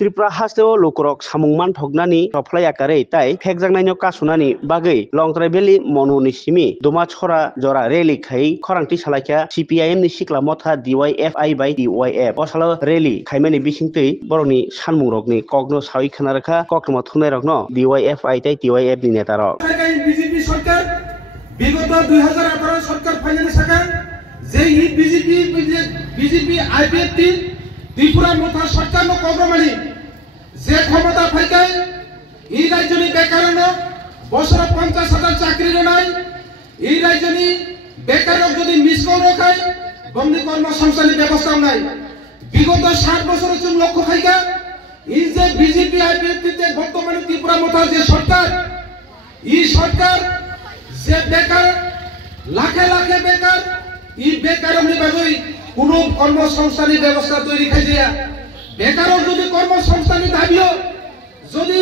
त्रिपुरा हास्टेव लुकुरक सामुंमान थगनानि रफ्लाय आकारै ताई फेकजांनायनो कासुनानि बागै लंथ्राइ भेलि मनुनि सिमि दुमा छरा जरा रेली खाई खरांथि सालायख्या CPIM नि सिक्ला मथा DYFI बाय DYF असालो रेली खाइमानि बिसिंतै बरनि सानमुंरकनि कग्नो सावि खानारखा कक्रमा थुनाय रकनो DYFI ताई DYF नि नेतारक বিজেপি সরকার বিগত 2018 সরকার ফাইনালি সরকার যে বিজেপি IPFT ত্রিপুরা মথা সরকার ন কগ্রমানি যে ক্ষমতা ফাইকাই এই রাজ্যনি বেকারন বছর 50,000 চাকরি নাই এই রাজ্যনি বেকারক যদি মিস করে খায় বন্দি কর্মসংস্থানের ব্যবস্থা নাই বিগত 60 বছরের জন্য লক্ষ্য খাইকা এই যে বিজেপি IPFT তে বর্তমানে ত্রিপুরা মথা যে সরকার এই সরকার যে বেকার লাখে লাখে বেকার এই বেকারনি বাগৈ কোন কর্মসংস্থানের ব্যবস্থা তৈরি খাইয়া বেকারক যদি কর্মসংস্থানের দাবিও যদি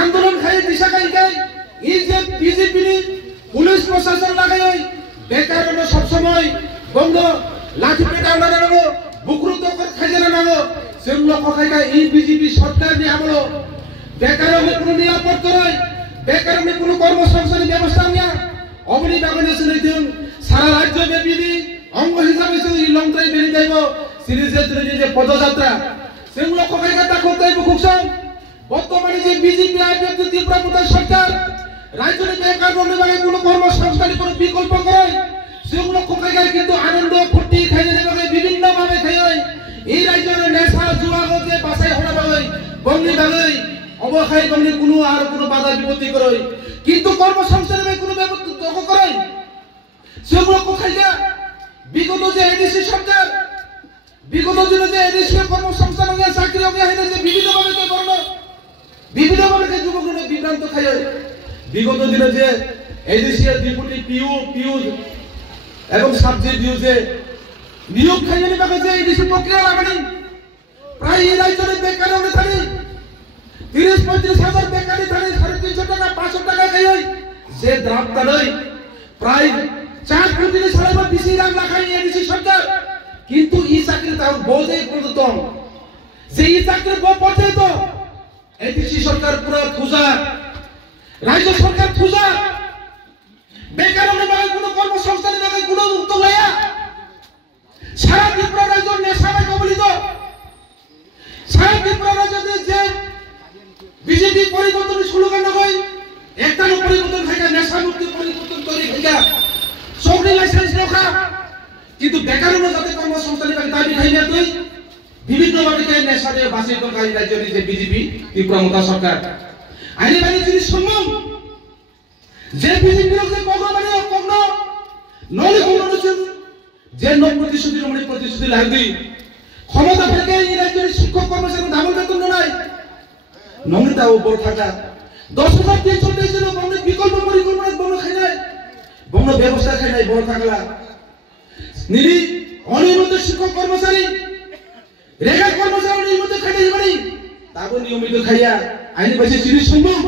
আন্দোলন খাই দিশা খাই এই যে বিজেপি পুলিশ প্রশাসন লাগাই বেকারন সব সময় বন্ধ লাঠি পেটা নাগো বুকরুত খাইজা নাগো সেগুলো খাইকা এই বিজেপি সরকার নিয়ে আমলো বেকারনের কোনো নিরাপত্তা নয় বেকারনের কোনো কর্মসংস্থানের ব্যবস্থা নিয়া অবনি বাগানে শুনেছেন সারা রাজ্য ব্যাপী অঙ্গ হিসাবে এই লংট্রাই বেরি যাইব সিরিজের যে পদযাত্রা সেগুলো খাইকা তা করতে হইব খুব সব বর্তমানে যে বিজেপি IPFT ত্রিপুরা মথা সরকার রাজ্যের বেকার বিভাগে কোনো কর্মসংস্থানের কোনো বিকল্প করে সেগুলো খাইকা কিন্তু আনন্দ ফুর্তি খাইয়ে নেবে বিভিন্ন ভাবে খাই এই রাজ্যের নেশা জুয়া যে বাসায় হড়া বাগৈ বন্দি বাগৈ অবখাই বন্দি কোনো আর কোনো বাধা বিপত্তি করে কিন্তু কর্মসংস্থানের কোনো ব্যবস্থা করে সেগুলো খাইকা বিগত যে এডিসি সরকার বিগত দিনে যে এডিসি কর্মসংস্থান চাকরি অভিযানে যে বিভিন্ন ভাবে যুবকরা বিভ্রান্ত খাই বিগত দিনে যে এডিসি ডেপুটি পিউ এবং সাবজেক্ট ডিউ যে নিয়োগ খাইনি ভাবে যে এডিসি প্রক্রিয়া লাগানি প্রায় এই রাজ্যের বেকার থাকি 30-35 হাজার বেকারি থাকি 350 টাকা 500 টাকা খাই যে দ্রাপ্তা নয় প্রায় 4 কোটি সাড়ে বেশি রাম লাখাই এডিসি সরকার কিন্তু এই চাকরি তার বোঝে প্রদত্তম যে এই চাকরি পর্যায়ে তো এডিসি সরকার পুরো পূজা রাজ্য সরকার পূজা বেকারনের বাগে কোনো কর্মসংস্থানের বাগে কোনো উদ্যোগ লয়া সারা ত্রিপুরা রাজ্য নেশায় কবলিত সারা ত্রিপুরা রাজ্যে যে বিজেপি পরিবর্তনের স্লোগান হয় একটা পরিবর্তন খাইকা নেশা মুক্তি পরিবর্তন তৈরি খাইকা সরকারি লাইসেন্স রাখা কিন্তু বেকারনের যাতে কর্মসংস্থানের বাগে দাবি খাইয়া তুই বিভিন্ন ভাবে নেশা দিয়ে বাঁচিত খাই রাজ্যের যে বিজেপি ত্রিপুরা মথা সরকার আইনি বাণী জিনিস সম্ভব যে বিজেপি যে কগ্ন নলে কগ্ন যে 9% লাগবে ক্ষমতা থেকে এই রাজ্যের শিক্ষক কর্মচারী ডাবল বেতন নাই নমিতাও বড় থাকা 10,000 দিয়ে চলতে ছিল বন্ধ বিকল্প পরিকল্পনা বন্ধ খাই নাই বন্ধ ব্যবস্থা খাই নাই বড় থাকলা নিরি অনিয়মিত শিক্ষক কর্মচারী রেখা কর্মচারী নিয়মিত খাই নাই তারপর নিয়মিত খাইয়া আইনি পাশে জিনিস সম্ভব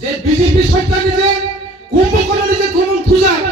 যে বিজেপি সরকার যে কুম্ভকর্ণের যে